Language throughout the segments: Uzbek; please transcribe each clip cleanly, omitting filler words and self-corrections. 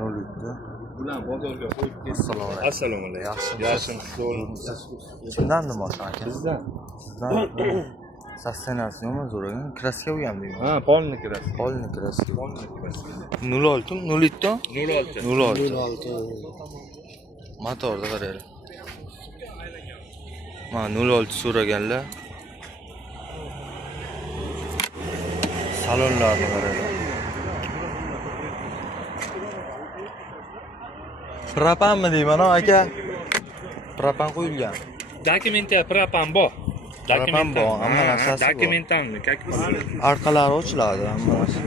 Nollikda. Bular bozorga qo'yib ketdi. Assalomu alaykum. Yaxshimisiz? Kimdanmi mashina aka? Bizdan. Sizdan. Sostenasiyonmi zo'ragan? Kraska bo'lganmi? Ha, polni kraska. Polni kraska. 06 mi? 07 06. Motorda qaraylik. Mana 06 so'raganlar. Salonlarni qaraylik. Propanmi deyman aka? Propan qo'yilgan. Dokumenti propan bor. Propan bor, hamma narsasi bor. Dokumentalni, как Orqalari ochiladi, hamma narsa.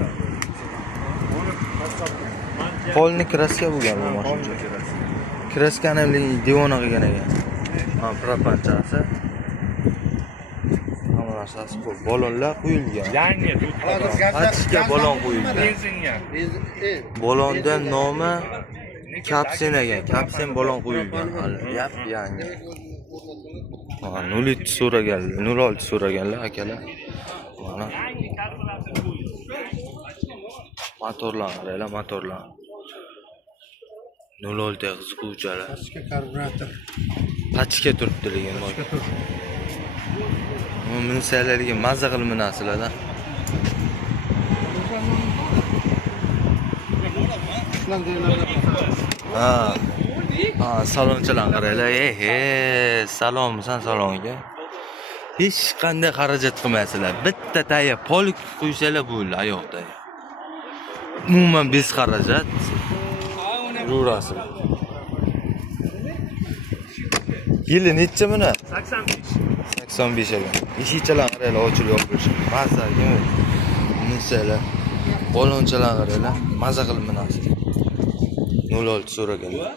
Polni kraska bo'lgan bu mashina. Kraskani devona qilgan ekan. Ha, propanchasi. Hamma narsasi bor. Balonlar qo'yilgan. Yangi Pachka balon qo'yilgan. benzinga. Balondan nomi Kapsen ekan. Kapsen balon qo'yilgan. Yap yangi. Ha, 07 so'raganlar, 06 so'raganlar akalar. Mana motorlar qaraylar, motorlar. 06 qizg'uvchalar. Karburator. Pachka turibdi degan bor. Minsalarga mazza qilib minasizlar-da. Ha. Ha, salonchilar qaraylar. Salomsan salonga. Hech qanday xarajat qilmaysizlar. Bitta taya polik qo'ysalar bo'ldi oyoqda. Umuman bez xarajat. Yurasizlar. Yili necha buni? 85 ekan. Eshikchalar qaraylar, ochilib yopish. Mazza kim? Minsalar. Balonchalar qaraylar, mazza qilib minasiz. 06 so'raganlar.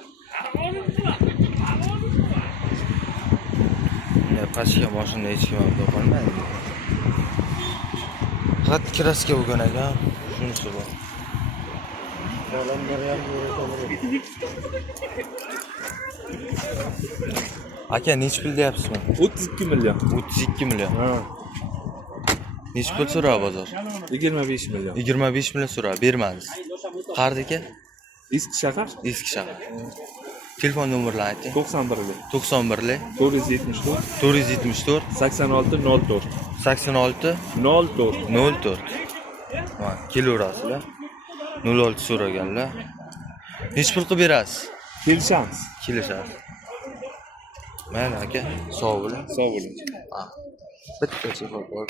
Pachka mashina hech kim ham topolmaydi. Faqat kraska bo'lgan ekan, shunisi bor. Aka, nech pul deyapsizmi? 32 million. 32 million. Ha. Nech pul so'radi bozor? 25 million. 25 million so'radi, bermadi. Qardi aka? Eski shahar. Eski shahar. Telefon nomerlarini ayting. 91 91 474 474 86 04 86 04. 04. Ha, kelaverasizlar. 06 so'raganlar. Nech pul qilib berasiz? Kelishamiz. Kelishasiz. Mayli aka, sog' bo'ling. Sog' bo'ling. Ha. Bitta chefak bor,